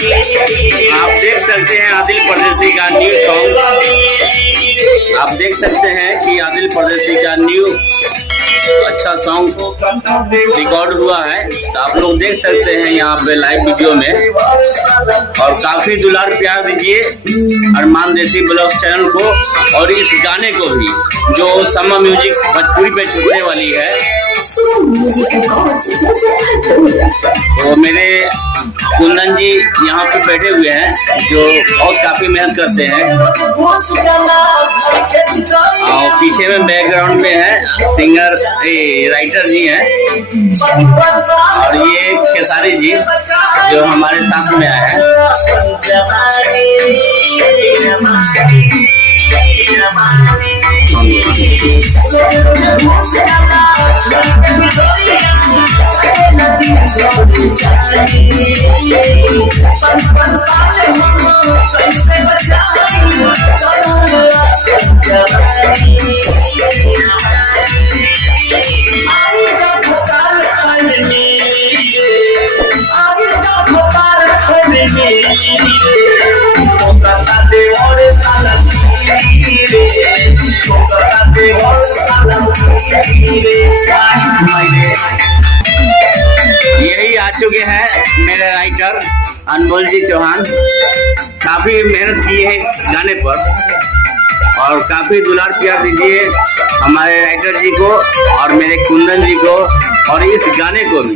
आप देख सकते हैं आदिल परदेसी का न्यू सॉन्ग, आप देख सकते हैं कि आदिल परदेसी का न्यू अच्छा सॉन्ग रिकॉर्ड हुआ है। तो आप लोग देख सकते हैं यहाँ पे लाइव वीडियो में, और काफी दुलार प्यार दीजिए अरमान देसी ब्लॉग चैनल को और इस गाने को भी जो समा म्यूजिक भोजपुरी पे छूटने वाली है। तो मेरे कुंदन जी यहाँ पे बैठे हुए हैं जो बहुत काफी मेहनत करते हैं, और पीछे में बैकग्राउंड में है सिंगर राइटर जी हैं, और ये खेसारी जी जो हमारे साथ में आए हैं। यही आ चुके हैं मेरे राइटर अनमोल जी चौहान। काफी मेहनत की है इस गाने पर, और काफी दुलार प्यार दीजिए हमारे राइटर जी को और मेरे कुंदन जी को, और इस गाने को भी।